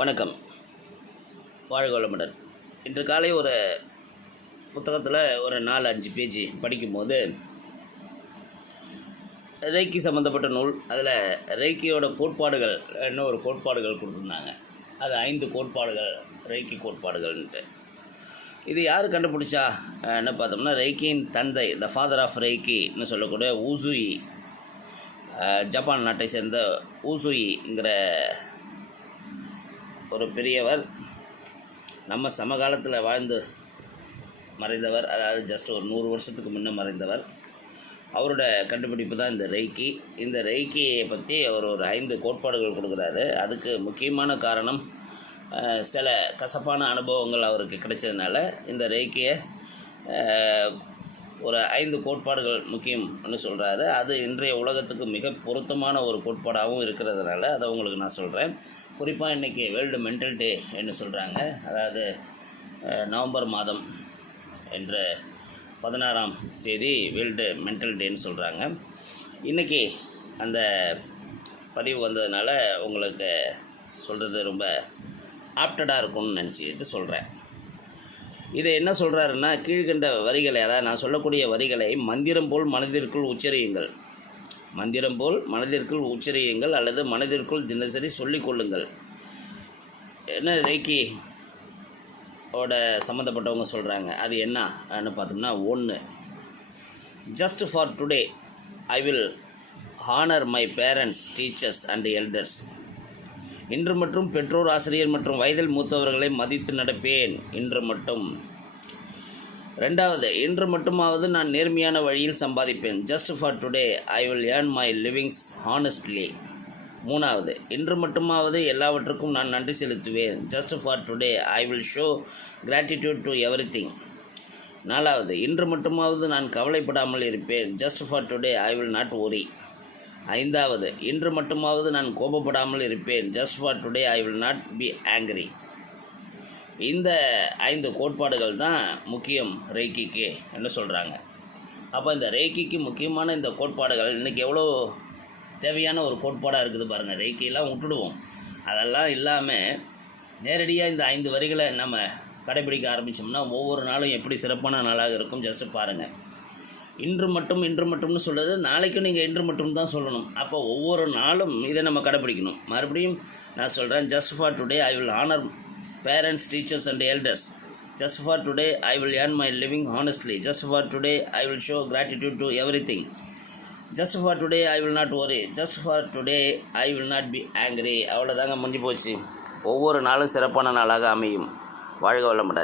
வணக்கம். வாழ்க வளமுடன். இன்று காலை ஒரு புத்தகத்தில் ஒரு நாலு அஞ்சு பேஜ் படிக்கும்போது ரேக்கி சம்மந்தப்பட்ட நூல் அதில் ரேக்கியோட கோட்பாடுகள் என்ன ஒரு கோட்பாடுகள் கொடுத்துருந்தாங்க. அது ஐந்து கோட்பாடுகள் ரேக்கி கோட்பாடுகள்ன்ட்டு. இது யார் கண்டுபிடிச்சா? என்ன பார்த்தோம்னா ரெய்கியின் தந்தை த ஃபாதர் ஆஃப் ரெய்கின்னு சொல்லக்கூடிய ஊசுயி ஜப்பான் நாட்டை சேர்ந்த ஊசுயிங்கிற ஒரு பெரியவர் நம்ம சமகாலத்தில் வாழ்ந்து மறைந்தவர் அதாவது ஜஸ்ட் ஒரு நூறு வருஷத்துக்கு முன்னே மறைந்தவர். அவரோட கண்டுபிடிப்பு தான் இந்த ரெய்கி இந்த ரெய்கியை பற்றி அவர் ஒரு ஐந்து கோட்பாடுகள் கொடுக்குறாரு. அதுக்கு முக்கியமான காரணம் சில கசப்பான அனுபவங்கள் அவருக்கு கிடைச்சதுனால இந்த ரெய்கியை ஒரு ஐந்து கோட்பாடுகள் முக்கியம்னு சொல்கிறாரு அது இன்றைய உலகத்துக்கு மிக பொருத்தமான ஒரு கோட்பாடாகவும் இருக்கிறதுனால அதை உங்களுக்கு நான் சொல்கிறேன் குறிப்பாக இன்றைக்கி வேர்ல்டு மென்டல் டே என்று சொல்கிறாங்க அதாவது நவம்பர் மாதம் என்ற பதினாறாம் தேதி வேர்ல்டு மென்டல் டேன்னு சொல்கிறாங்க இன்றைக்கி அந்த பதிவு வந்ததுனால உங்களுக்கு சொல்கிறது ரொம்ப ஆப்டடாக இருக்கும்னு நினச்சிட்டு சொல்கிறேன் இதை என்ன சொல்கிறாருன்னா கீழ்கண்ட வரிகளை அதாவது நான் சொல்லக்கூடிய வரிகளை மந்திரம் போல் மனதிற்குள் உச்சரியுங்கள். மந்திரம் போல் மனதிற்குள் உச்சரியுங்கள் அல்லது மனதிற்குள் தினசரி சொல்லிக் கொள்ளுங்கள். என்ன ரேக்கி ஓட சம்மந்தப்பட்டவங்க சொல்கிறாங்க அது என்னன்னு பார்த்தோம்னா ஒன்று just for today I will honour my parents teachers and elders இன்று மற்றும் பெற்றோர் ஆசிரியர் மற்றும் வயதில் மூத்தவர்களை மதித்து நடப்பேன். இன்று மட்டும். ரெண்டாவது இன்று மட்டுமாவது நான் நேர்மையான வழியில் சம்பாதிப்பேன். Just for today I will earn my livings honestly மூணாவது இன்று மட்டுமாவது எல்லாவற்றுக்கும் நான் நன்றி செலுத்துவேன். Just for today I will show gratitude to everything நாலாவது இன்று மட்டுமாவது நான் கவலைப்படாமல் இருப்பேன். Just for today I will not worry ஐந்தாவது இன்று மட்டுமாவது நான் கோபப்படாமல் இருப்பேன். Just for today I will not be angry இந்த ஐந்து கோட்பாடுகள் தான் முக்கியம் ரேக்கிக்கு என்ன சொல்கிறாங்க அப்போ இந்த ரேக்கிக்கு முக்கியமான இந்த கோட்பாடுகள் இன்றைக்கி எவ்வளோ தேவையான ஒரு கோட்பாடாக இருக்குது பாருங்கள் ரேக்கியெல்லாம் விட்டுடுவோம். அதெல்லாம் இல்லாமல் நேரடியாக இந்த ஐந்து வரிகளை நம்ம கடைபிடிக்க ஆரம்பித்தோம்னா ஒவ்வொரு நாளும் எப்படி சிறப்பான நாளாக இருக்கும் ஜஸ்ட்டு பாருங்கள் இன்று மட்டும் இன்று மட்டும்னு சொல்லுது நாளைக்கும் நீங்கள் இன்று மட்டும் தான் சொல்லணும். அப்போ ஒவ்வொரு நாளும் இதை நம்ம கடைப்பிடிக்கணும் மறுபடியும் நான் சொல்கிறேன் just for today I will honour parents teachers and elders just for today I will earn my living honestly just for today I will show gratitude to everything just for today I will not worry. Just for today I will not be angry அவ்வளோதாங்க முடிஞ்சு போச்சு. ஒவ்வொரு நாளும் சிறப்பான நாளாக அமையும். வாழ்க வளமுடன்.